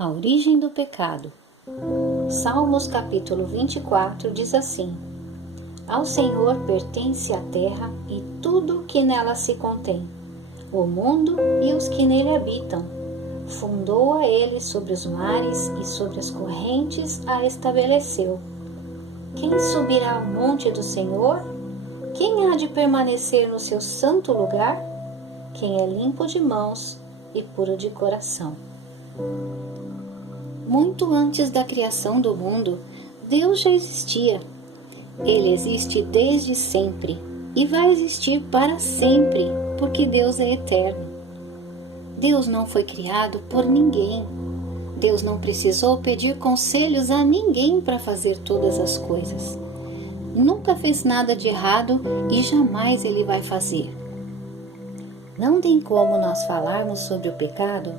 A origem do pecado. Salmos capítulo 24 diz assim: Ao Senhor pertence a terra e tudo o que nela se contém, o mundo e os que nele habitam. Fundou-a ele sobre os mares e sobre as correntes a estabeleceu. Quem subirá ao monte do Senhor? Quem há de permanecer no seu santo lugar? Quem é limpo de mãos e puro de coração. Muito antes da criação do mundo, Deus já existia. Ele existe desde sempre e vai existir para sempre, porque Deus é eterno. Deus não foi criado por ninguém. Deus não precisou pedir conselhos a ninguém para fazer todas as coisas. Nunca fez nada de errado e jamais ele vai fazer. Não tem como nós falarmos sobre o pecado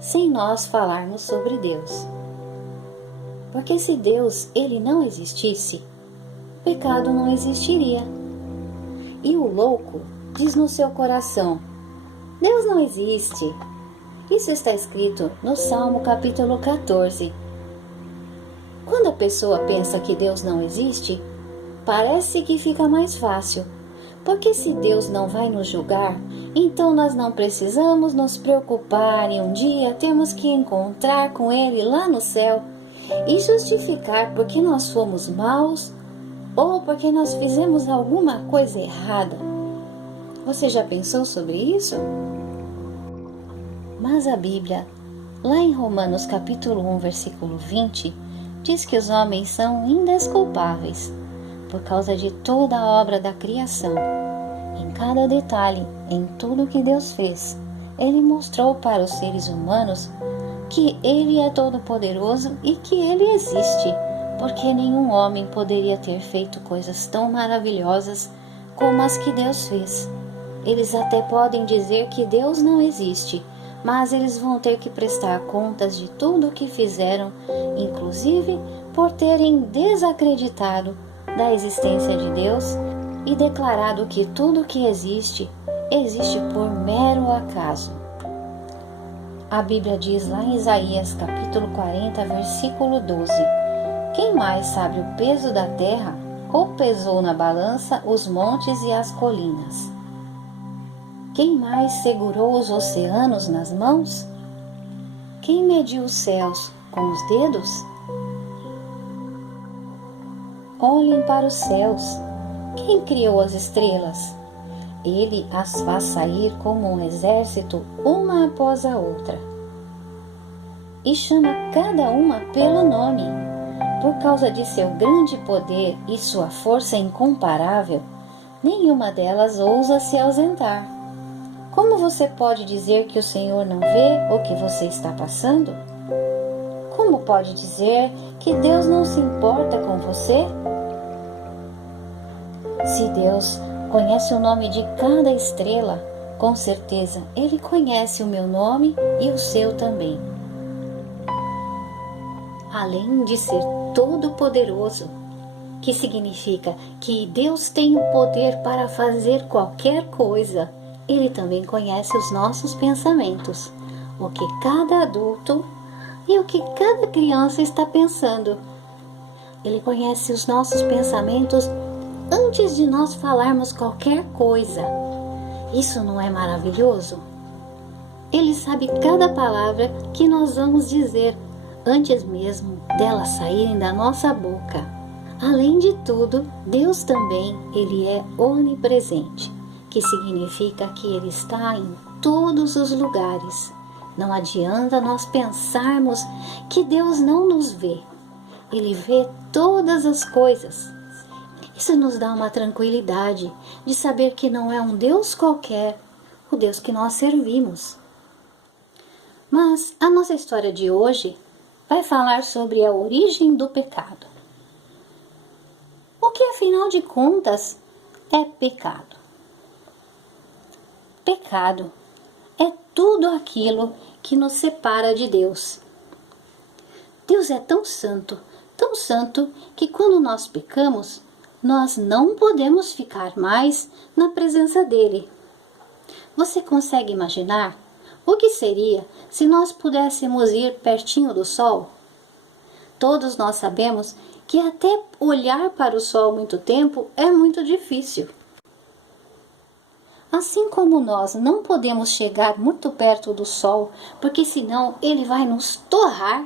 sem nós falarmos sobre Deus. Porque se Deus ele não existisse, o pecado não existiria. E o louco diz no seu coração: Deus não existe. Isso está escrito no Salmo capítulo 14. Quando a pessoa pensa que Deus não existe, parece que fica mais fácil. Porque se Deus não vai nos julgar, então nós não precisamos nos preocupar em um dia termos que encontrar com Ele lá no céu e justificar porque nós fomos maus ou porque nós fizemos alguma coisa errada. Você já pensou sobre isso? Mas a Bíblia, lá em Romanos capítulo 1, versículo 20, diz que os homens são indesculpáveis por causa de toda a obra da criação. Em cada detalhe, em tudo que Deus fez, Ele mostrou para os seres humanos que Ele é todo-poderoso e que Ele existe, porque nenhum homem poderia ter feito coisas tão maravilhosas como as que Deus fez. Eles até podem dizer que Deus não existe, mas eles vão ter que prestar contas de tudo o que fizeram, inclusive por terem desacreditado da existência de Deus e declarado que tudo que existe por mero acaso. A Bíblia diz lá em Isaías capítulo 40, versículo 12: Quem mais sabe o peso da terra ou pesou na balança os montes e as colinas? Quem mais segurou os oceanos nas mãos? Quem mediu os céus com os dedos? Olhem para os céus. Quem criou as estrelas? Ele as faz sair como um exército, uma após a outra. E chama cada uma pelo nome. Por causa de seu grande poder e sua força incomparável, nenhuma delas ousa se ausentar. Como você pode dizer que o Senhor não vê o que você está passando? Como pode dizer que Deus não se importa com você? Se Deus conhece o nome de cada estrela, com certeza Ele conhece o meu nome e o seu também. Além de ser todo-poderoso, que significa que Deus tem o poder para fazer qualquer coisa, Ele também conhece os nossos pensamentos, o que cada adulto e o que cada criança está pensando. Ele conhece os nossos pensamentos antes de nós falarmos qualquer coisa. Isso não é maravilhoso? Ele sabe cada palavra que nós vamos dizer antes mesmo delas saírem da nossa boca. Além de tudo, Deus também, Ele é onipresente, que significa que Ele está em todos os lugares. Não adianta nós pensarmos que Deus não nos vê. Ele vê todas as coisas. Isso nos dá uma tranquilidade de saber que não é um Deus qualquer, o Deus que nós servimos. Mas a nossa história de hoje vai falar sobre a origem do pecado. O que, afinal de contas, é pecado? Pecado é tudo aquilo que nos separa de Deus. Deus é tão santo que quando nós pecamos, nós não podemos ficar mais na presença dele. Você consegue imaginar O que seria se nós pudéssemos ir pertinho do sol? Todos nós sabemos que até olhar para o sol muito tempo é muito difícil. Assim como nós não podemos chegar muito perto do sol, porque senão ele vai nos torrar,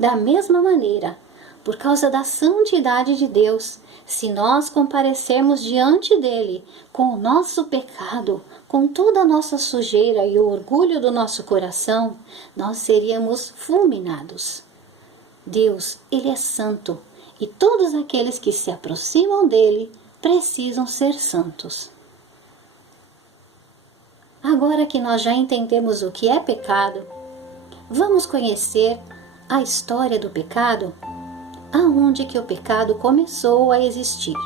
da mesma maneira, por causa da santidade de Deus, se nós comparecermos diante dele com o nosso pecado, com toda a nossa sujeira e o orgulho do nosso coração, nós seríamos fulminados. Deus, ele é santo, e todos aqueles que se aproximam dele precisam ser santos. Agora que nós já entendemos o que é pecado, vamos conhecer a história do pecado, aonde que o pecado começou a existir.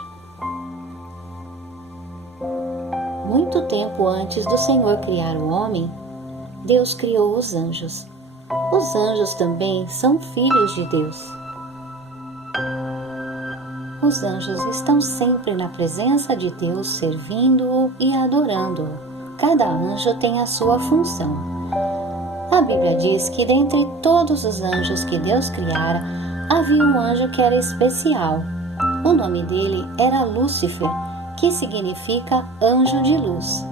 Muito tempo antes do Senhor criar o homem, Deus criou os anjos. Os anjos também são filhos de Deus. Os anjos estão sempre na presença de Deus, servindo-o e adorando-o. Cada anjo tem a sua função. A Bíblia diz que dentre todos os anjos que Deus criara, havia um anjo que era especial. O nome dele era Lúcifer, que significa anjo de luz.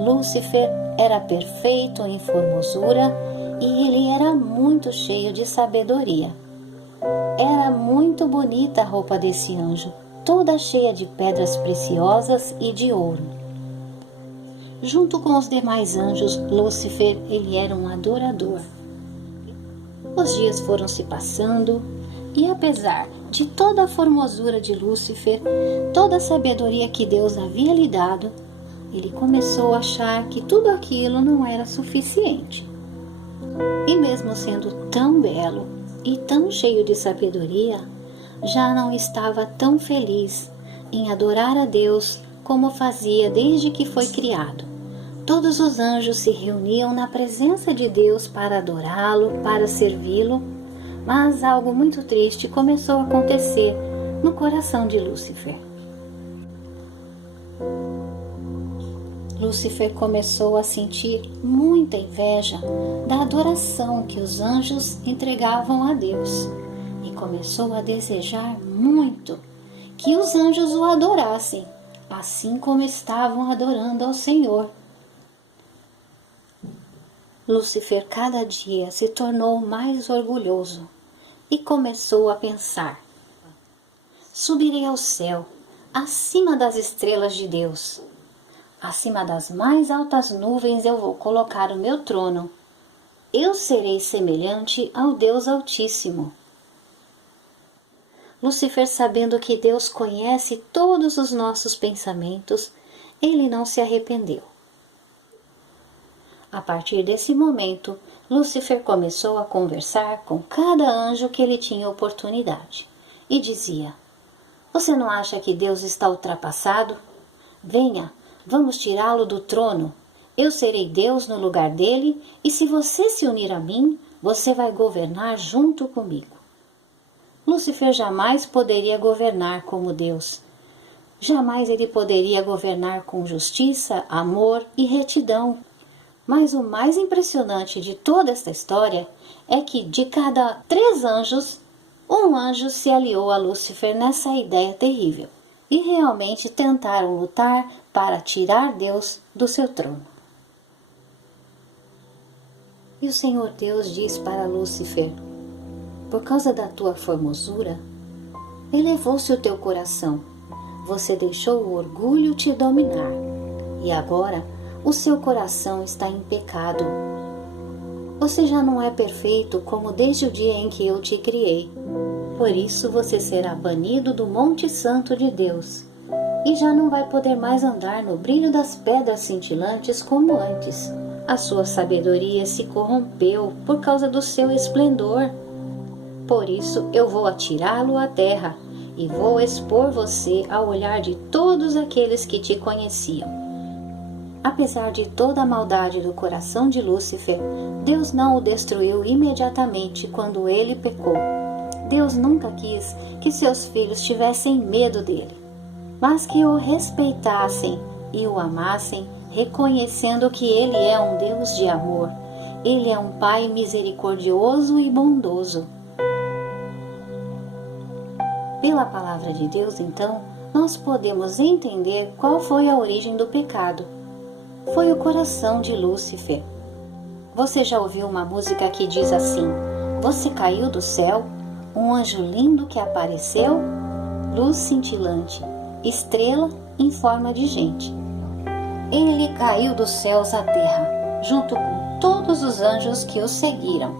Lúcifer era perfeito em formosura e ele era muito cheio de sabedoria. Era muito bonita a roupa desse anjo, toda cheia de pedras preciosas e de ouro. Junto com os demais anjos, Lúcifer, ele era um adorador. Os dias foram se passando e, apesar de toda a formosura de Lúcifer, toda a sabedoria que Deus havia lhe dado, ele começou a achar que tudo aquilo não era suficiente. E mesmo sendo tão belo e tão cheio de sabedoria, já não estava tão feliz em adorar a Deus como fazia desde que foi criado. Todos os anjos se reuniam na presença de Deus para adorá-lo, para servi-lo, mas algo muito triste começou a acontecer no coração de Lúcifer. Lúcifer começou a sentir muita inveja da adoração que os anjos entregavam a Deus e começou a desejar muito que os anjos o adorassem, assim como estavam adorando ao Senhor. Lúcifer cada dia se tornou mais orgulhoso e começou a pensar: subirei ao céu, acima das estrelas de Deus. Acima das mais altas nuvens eu vou colocar o meu trono. Eu serei semelhante ao Deus Altíssimo. Lúcifer, sabendo que Deus conhece todos os nossos pensamentos, ele não se arrependeu. A partir desse momento, Lúcifer começou a conversar com cada anjo que ele tinha oportunidade e dizia: você não acha que Deus está ultrapassado? Venha, vamos tirá-lo do trono. Eu serei Deus no lugar dele e se você se unir a mim, você vai governar junto comigo. Lúcifer jamais poderia governar como Deus. Jamais ele poderia governar com justiça, amor e retidão. Mas o mais impressionante de toda esta história é que de cada 3 anjos, um anjo se aliou a Lúcifer nessa ideia terrível e realmente tentaram lutar para tirar Deus do seu trono. E o Senhor Deus diz para Lúcifer: por causa da tua formosura, elevou-se o teu coração, você deixou o orgulho te dominar, e agora o seu coração está em pecado. Você já não é perfeito como desde o dia em que eu te criei. Por isso você será banido do Monte Santo de Deus e já não vai poder mais andar no brilho das pedras cintilantes como antes. A sua sabedoria se corrompeu por causa do seu esplendor. Por isso eu vou atirá-lo à terra e vou expor você ao olhar de todos aqueles que te conheciam. Apesar de toda a maldade do coração de Lúcifer, Deus não o destruiu imediatamente quando ele pecou. Deus nunca quis que seus filhos tivessem medo dele, mas que o respeitassem e o amassem, reconhecendo que Ele é um Deus de amor. Ele é um Pai misericordioso e bondoso. Pela palavra de Deus, então, nós podemos entender qual foi a origem do pecado. Foi o coração de Lúcifer. Você já ouviu uma música que diz assim: você caiu do céu, um anjo lindo que apareceu, luz cintilante, estrela em forma de gente. Ele caiu dos céus à terra, junto com todos os anjos que o seguiram.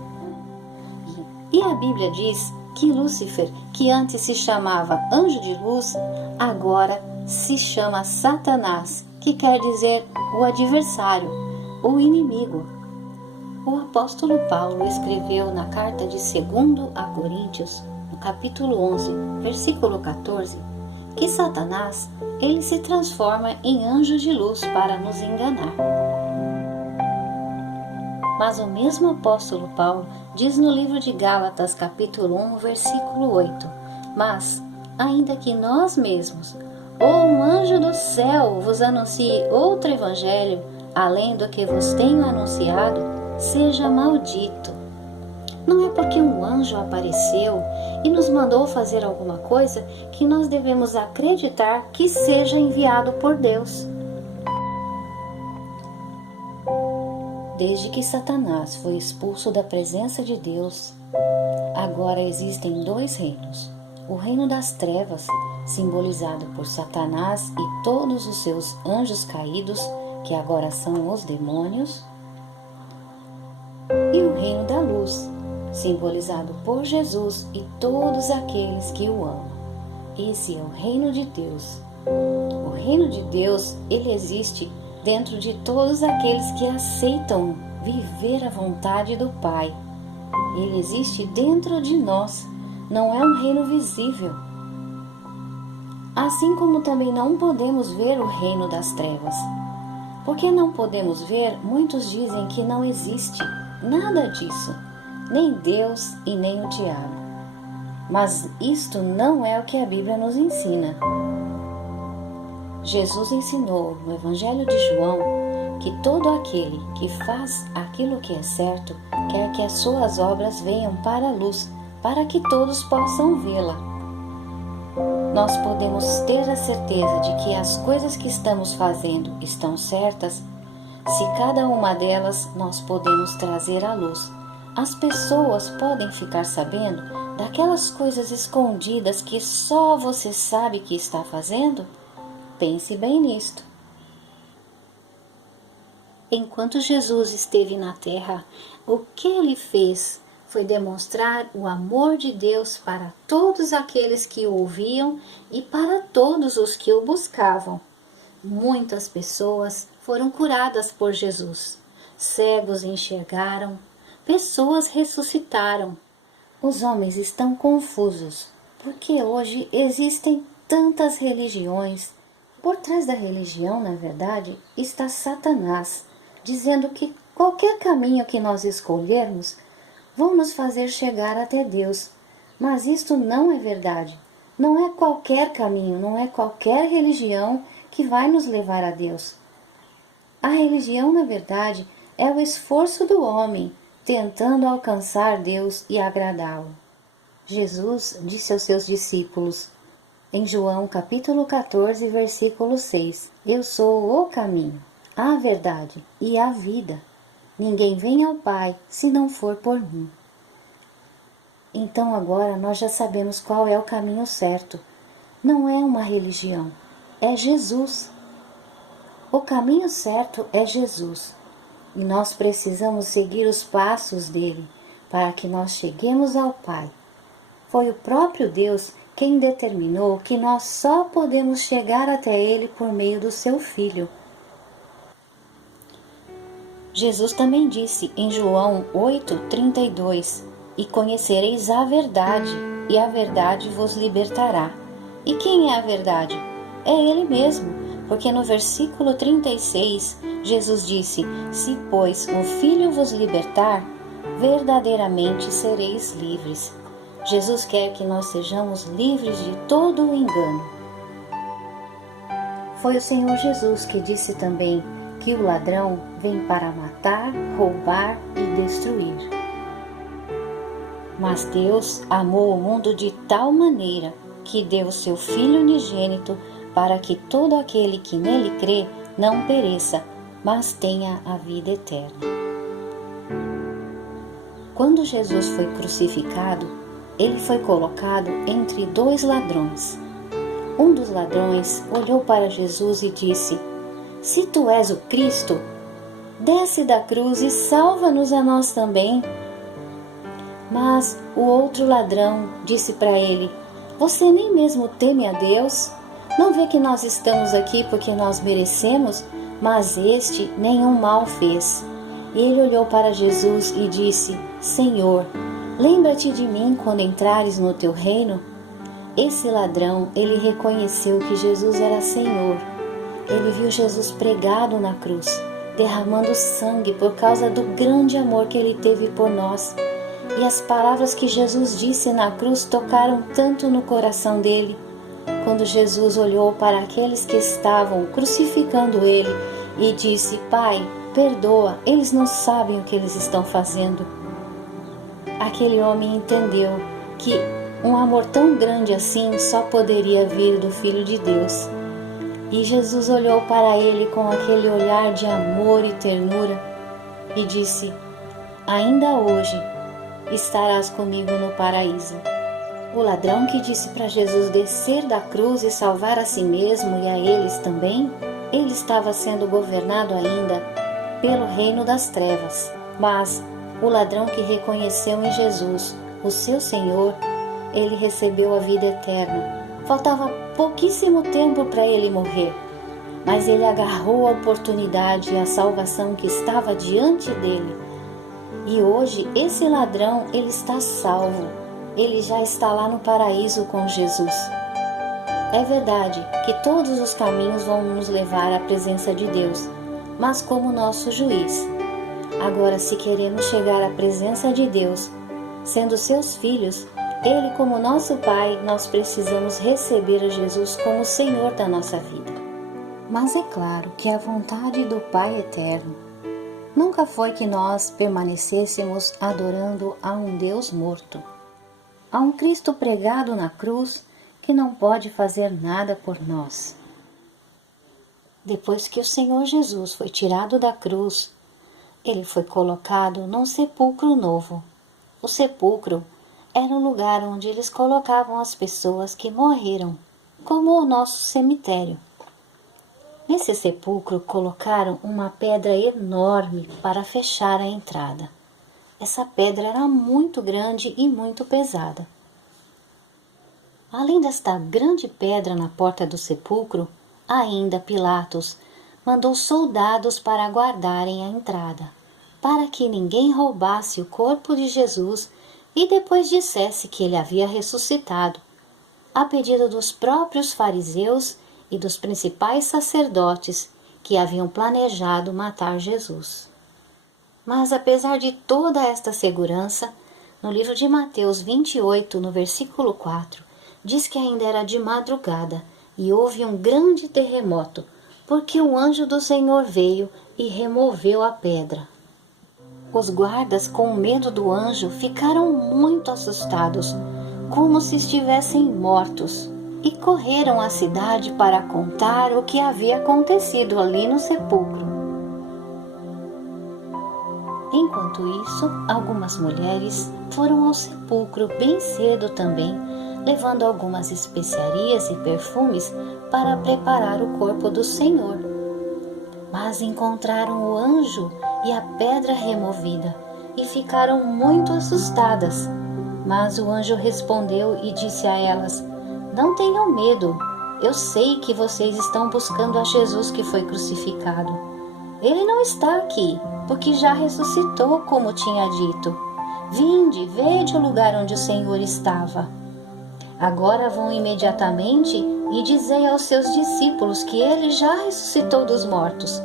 E a Bíblia diz que Lúcifer, que antes se chamava anjo de luz, agora se chama Satanás, que quer dizer o adversário, o inimigo. O apóstolo Paulo escreveu na carta de 2 a Coríntios, no capítulo 11, versículo 14, que Satanás, ele se transforma em anjo de luz para nos enganar. Mas o mesmo apóstolo Paulo diz no livro de Gálatas, capítulo 1, versículo 8, mas, ainda que nós mesmos, ou um anjo do céu vos anuncie outro evangelho, além do que vos tenho anunciado, seja maldito. Não é porque um anjo apareceu e nos mandou fazer alguma coisa que nós devemos acreditar que seja enviado por Deus. Desde que Satanás foi expulso da presença de Deus, agora existem dois reinos. O reino das trevas, simbolizado por Satanás e todos os seus anjos caídos, que agora são os demônios, e o reino da luz, simbolizado por Jesus e todos aqueles que o amam. Esse é o reino de Deus. O reino de Deus, ele existe dentro de todos aqueles que aceitam viver a vontade do Pai. Ele existe dentro de nós, não é um reino visível. Assim como também não podemos ver o reino das trevas. Porque não podemos ver, muitos dizem que não existe nada disso, nem Deus e nem o diabo. Mas isto não é o que a Bíblia nos ensina. Jesus ensinou no Evangelho de João que todo aquele que faz aquilo que é certo quer que as suas obras venham para a luz, para que todos possam vê-la. Nós podemos ter a certeza de que as coisas que estamos fazendo estão certas se cada uma delas nós podemos trazer à luz. As pessoas podem ficar sabendo daquelas coisas escondidas que só você sabe que está fazendo? Pense bem nisto. Enquanto Jesus esteve na terra, o que ele fez foi demonstrar o amor de Deus para todos aqueles que o ouviam e para todos os que o buscavam. Muitas pessoas foram curadas por Jesus. Cegos enxergaram, pessoas ressuscitaram. Os homens estão confusos, porque hoje existem tantas religiões. Por trás da religião, na verdade, está Satanás, dizendo que qualquer caminho que nós escolhermos vão nos fazer chegar até Deus. Mas isto não é verdade. Não é qualquer caminho, não é qualquer religião que vai nos levar a Deus. A religião, na verdade, é o esforço do homem tentando alcançar Deus e agradá-lo. Jesus disse aos seus discípulos, em João capítulo 14, versículo 6, eu sou o caminho, a verdade e a vida. Ninguém vem ao Pai se não for por mim. Então agora nós já sabemos qual é o caminho certo. Não é uma religião, é Jesus. O caminho certo é Jesus. E nós precisamos seguir os passos dele para que nós cheguemos ao Pai. Foi o próprio Deus quem determinou que nós só podemos chegar até ele por meio do seu Filho. Jesus também disse em João 8:32, e conhecereis a verdade, e a verdade vos libertará. E quem é a verdade? É ele mesmo, porque no versículo 36, Jesus disse, se pois o Filho vos libertar, verdadeiramente sereis livres. Jesus quer que nós sejamos livres de todo o engano. Foi o Senhor Jesus que disse também que o ladrão vem para matar, roubar e destruir. Mas Deus amou o mundo de tal maneira que deu seu Filho unigênito para que todo aquele que nele crê não pereça, mas tenha a vida eterna. Quando Jesus foi crucificado, ele foi colocado entre dois ladrões. Um dos ladrões olhou para Jesus e disse: "Se tu és o Cristo, desce da cruz e salva-nos a nós também." Mas o outro ladrão disse para ele: "Você nem mesmo teme a Deus? Não vê que nós estamos aqui porque nós merecemos? Mas este nenhum mal fez." E ele olhou para Jesus e disse: "Senhor, lembra-te de mim quando entrares no teu reino." Esse ladrão, ele reconheceu que Jesus era Senhor. Ele viu Jesus pregado na cruz, derramando sangue por causa do grande amor que ele teve por nós. E as palavras que Jesus disse na cruz tocaram tanto no coração dele. Quando Jesus olhou para aqueles que estavam crucificando ele e disse: "Pai, perdoa, eles não sabem o que eles estão fazendo." Aquele homem entendeu que um amor tão grande assim só poderia vir do Filho de Deus. E Jesus olhou para ele com aquele olhar de amor e ternura e disse: "Ainda hoje estarás comigo no paraíso." O ladrão que disse para Jesus descer da cruz e salvar a si mesmo e a eles também, ele estava sendo governado ainda pelo reino das trevas. Mas o ladrão que reconheceu em Jesus o seu Senhor, ele recebeu a vida eterna. Faltava pouquíssimo tempo para ele morrer, mas ele agarrou a oportunidade e a salvação que estava diante dele. E hoje esse ladrão, ele está salvo. Ele já está lá no paraíso com Jesus. É verdade que todos os caminhos vão nos levar à presença de Deus, mas como nosso juiz. Agora, se queremos chegar à presença de Deus, sendo seus filhos, Ele como nosso Pai, nós precisamos receber a Jesus como Senhor da nossa vida. Mas é claro que a vontade do Pai Eterno nunca foi que nós permanecêssemos adorando a um Deus morto, a um Cristo pregado na cruz que não pode fazer nada por nós. Depois que o Senhor Jesus foi tirado da cruz, ele foi colocado num sepulcro novo. O sepulcro era o lugar onde eles colocavam as pessoas que morreram, como o nosso cemitério. Nesse sepulcro colocaram uma pedra enorme para fechar a entrada. Essa pedra era muito grande e muito pesada. Além desta grande pedra na porta do sepulcro, ainda Pilatos mandou soldados para guardarem a entrada, para que ninguém roubasse o corpo de Jesus e depois dissesse que ele havia ressuscitado, a pedido dos próprios fariseus e dos principais sacerdotes que haviam planejado matar Jesus. Mas apesar de toda esta segurança, no livro de Mateus 28, no versículo 4, diz que ainda era de madrugada e houve um grande terremoto, porque o anjo do Senhor veio e removeu a pedra. Os guardas, com medo do anjo, ficaram muito assustados, como se estivessem mortos, e correram à cidade para contar o que havia acontecido ali no sepulcro. Enquanto isso, algumas mulheres foram ao sepulcro bem cedo também, levando algumas especiarias e perfumes para preparar o corpo do Senhor. Mas encontraram o anjo e a pedra removida e ficaram muito assustadas. Mas o anjo respondeu e disse a elas: "Não tenham medo, eu sei que vocês estão buscando a Jesus que foi crucificado. Ele não está aqui, porque já ressuscitou, como tinha dito. Vinde, vede o lugar onde o Senhor estava. Agora vão imediatamente e dizei aos seus discípulos que ele já ressuscitou dos mortos,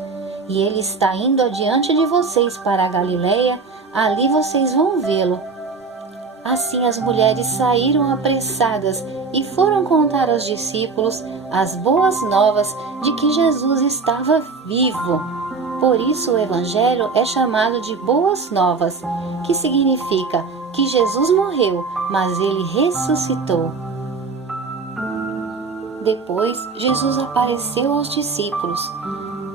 e ele está indo adiante de vocês para a Galileia, ali vocês vão vê-lo." Assim as mulheres saíram apressadas e foram contar aos discípulos as boas novas de que Jesus estava vivo. Por isso o Evangelho é chamado de Boas Novas, que significa que Jesus morreu, mas ele ressuscitou. Depois, Jesus apareceu aos discípulos.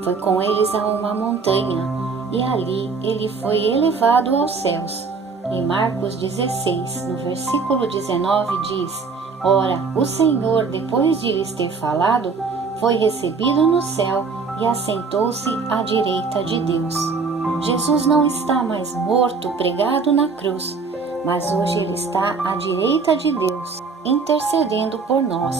Foi com eles a uma montanha, e ali ele foi elevado aos céus. Em Marcos 16, no versículo 19, diz: Ora, o Senhor, depois de lhes ter falado, foi recebido no céu e assentou-se à direita de Deus. Jesus não está mais morto, pregado na cruz, mas hoje ele está à direita de Deus, intercedendo por nós.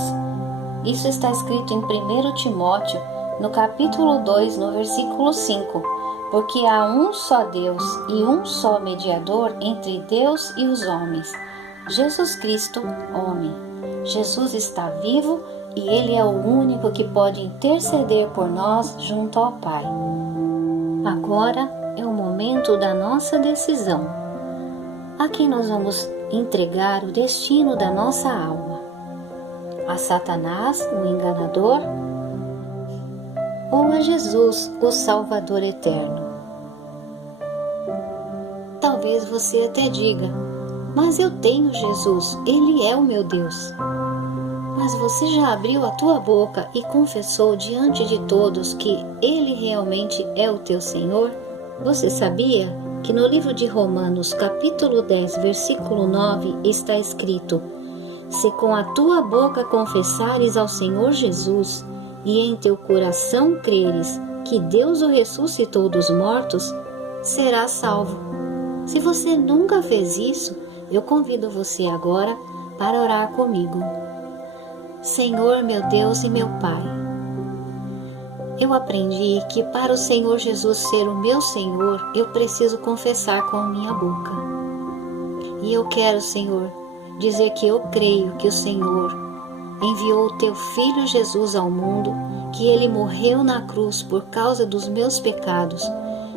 Isso está escrito em 1 Timóteo, no capítulo 2, no versículo 5. Porque há um só Deus e um só mediador entre Deus e os homens, Jesus Cristo, homem. Jesus está vivo e ele é o único que pode interceder por nós junto ao Pai. Agora é o momento da nossa decisão. A quem nós vamos entregar o destino da nossa alma? A Satanás, o enganador? Ou a Jesus, o Salvador eterno? Talvez você até diga: mas eu tenho Jesus, Ele é o meu Deus. Mas você já abriu a tua boca e confessou diante de todos que Ele realmente é o teu Senhor? Você sabia que no livro de Romanos, capítulo 10, versículo 9, está escrito: Se com a tua boca confessares ao Senhor Jesus e em teu coração creres que Deus o ressuscitou dos mortos, serás salvo. Se você nunca fez isso, eu convido você agora para orar comigo. Senhor, meu Deus e meu Pai, eu aprendi que para o Senhor Jesus ser o meu Senhor, eu preciso confessar com a minha boca. E eu quero, Senhor, dizer que eu creio que o Senhor enviou o teu Filho Jesus ao mundo, que ele morreu na cruz por causa dos meus pecados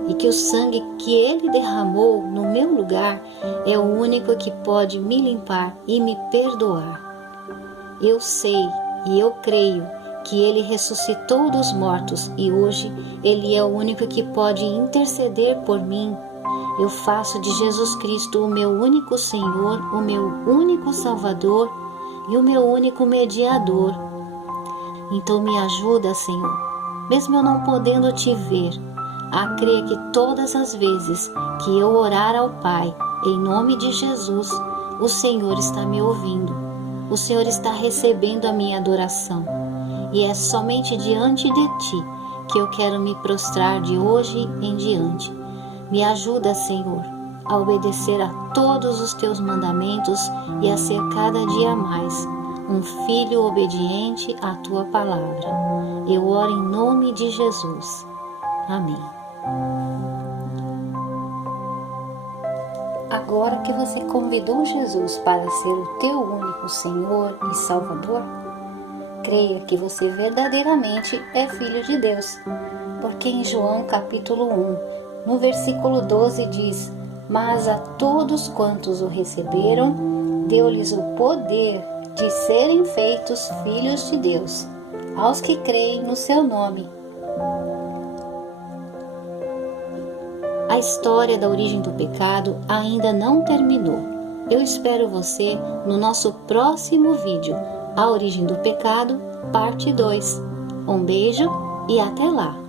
e que o sangue que ele derramou no meu lugar é o único que pode me limpar e me perdoar. Eu sei e eu creio que ele ressuscitou dos mortos e hoje ele é o único que pode interceder por mim. Eu faço de Jesus Cristo o meu único Senhor, o meu único Salvador e o meu único mediador. Então me ajuda, Senhor, mesmo eu não podendo te ver, a crer que todas as vezes que eu orar ao Pai, em nome de Jesus, o Senhor está me ouvindo, o Senhor está recebendo a minha adoração. E é somente diante de Ti que eu quero me prostrar de hoje em diante. Me ajuda, Senhor, a obedecer a todos os Teus mandamentos e a ser cada dia mais um filho obediente à Tua palavra. Eu oro em nome de Jesus. Amém. Agora que você convidou Jesus para ser o teu único Senhor e Salvador, creia que você verdadeiramente é filho de Deus, porque em João capítulo 1, no versículo 12 diz: Mas a todos quantos o receberam, deu-lhes o poder de serem feitos filhos de Deus, aos que creem no seu nome. A história da origem do pecado ainda não terminou. Eu espero você no nosso próximo vídeo, A Origem do Pecado, parte 2. Um beijo e até lá!